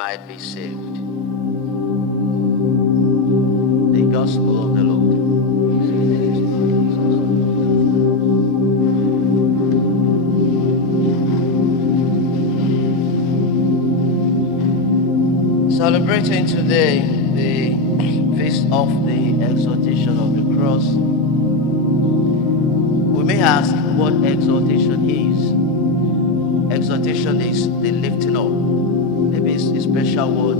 might be saved. The gospel of the Lord. Celebrating today the feast of the exaltation of the cross. We may ask what exaltation is. Exaltation is the lifting up. Maybe it's a special word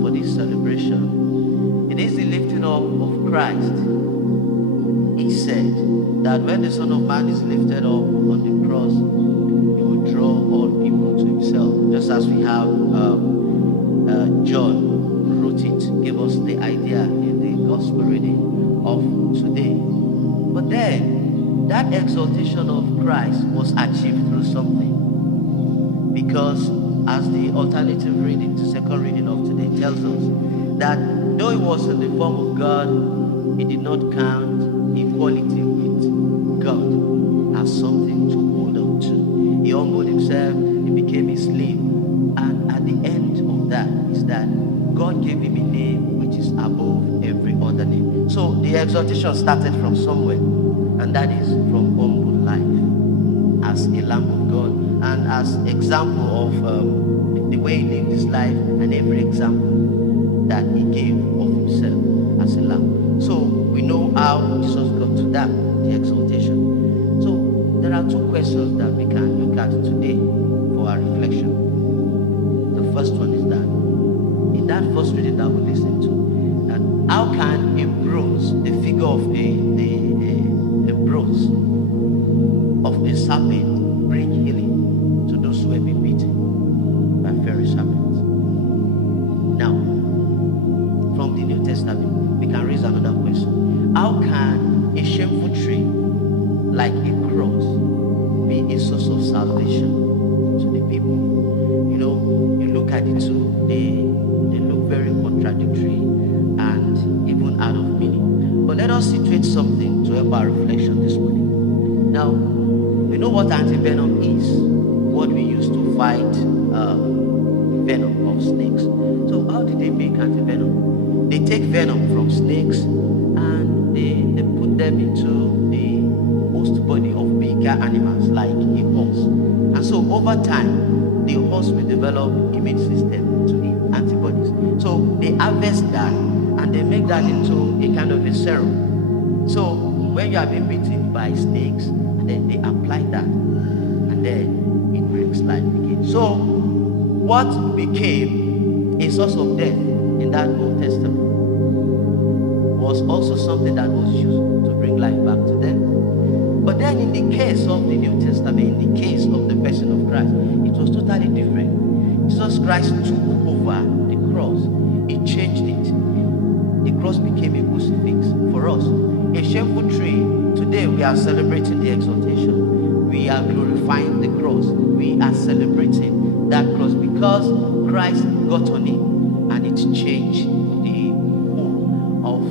for this celebration. It is the lifting up of Christ. He said that when the Son of Man is lifted up on the cross, he will draw all people to himself. Just as we have John wrote it, gave us the idea in the gospel reading of today. But then, that exaltation of Christ was achieved through something. Because as the alternative reading, the second reading of today tells us, that though he was in the form of God, he did not count equality with God as something to hold on to. He humbled himself, he became a slave, and at the end of that is that God gave him a name which is above every other name. So the exaltation started from somewhere, and that is from humble life as a Lamb of God, and as example of the way he lived his life, and every example that he gave of himself as a lamb. So we know how Jesus got to that, the exaltation. So there are two questions that we can look at today for our reflection. The first one is that, in that first reading that we listened to, that how can a bronze, the figure of a bronze of a serpent, bring healing to those who have been beaten by fiery serpents? Now, from the New Testament, we can raise another question. How can a shameful tree like a cross be a source of salvation to the people? You know, you look at the two, they look very contradictory and even out of meaning. But let us situate something to help our reflection this morning. Now, we know what antivenom is, what we use to fight venom of snakes. So how did they make antivenom? They take venom from snakes and they put them into the host body of bigger animals like a horse. And so over time, the horse will develop immune system to the antibodies. So they harvest that and they make that into a kind of a serum. So when you have been bitten by snakes, and then they apply that, and then it brings life again. So what became a source of death in that Old Testament was also something that was used to bring life back to them. But then in the case of the New Testament, in the case of the person of Christ, it was totally different. Jesus Christ took over the cross. He changed it. The cross became a crucifix for us. A shameful tree. Today we are celebrating the exaltation. We are glorifying the cross. We are celebrating that cross because Christ got on it, and it changed the whole of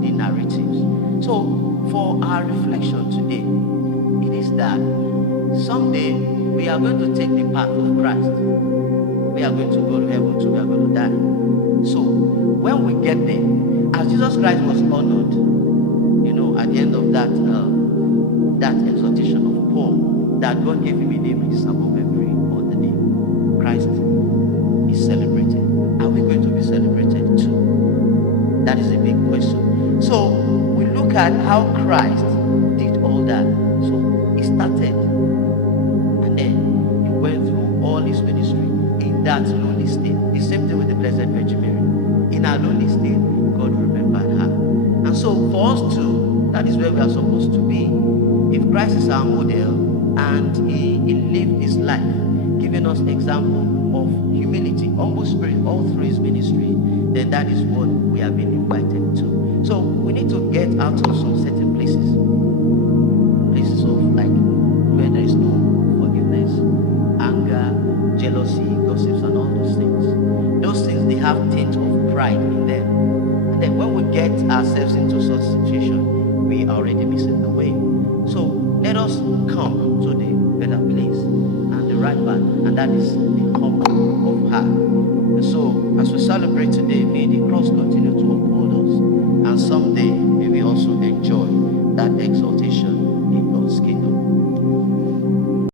the narratives. So for our reflection today, it is that someday we are going to take the path of Christ. We are going to go to heaven too. We are going to die. So when we get there, as Jesus Christ was honored, you know, at the end of that exaltation of Paul, that God gave him a name which is above every other name. Christ is celebrated. Are we going to be celebrated too? That is a big question. So we look at how Christ did all that. So he started, and then he went through all his ministry in that lonely state. The same thing with the Blessed Virgin Mary. In our lonely state, God remembered her. And so for us too, that is where we are supposed to be. If Christ is our model and he lived his life, giving us example of humility, humble spirit, all through his ministry, then that is what we have been invited to. So we need to get out of some certain places of like where there is no forgiveness, anger, jealousy, gossips, and all those things. Those things, they have taint of pride in them. And then when we get ourselves into such situation, we are already missing the way. So let us come to the better place and the right path, and that is the humble of heart. As we celebrate today, may the cross continue to uphold us, and someday may we also enjoy that exaltation in God's kingdom.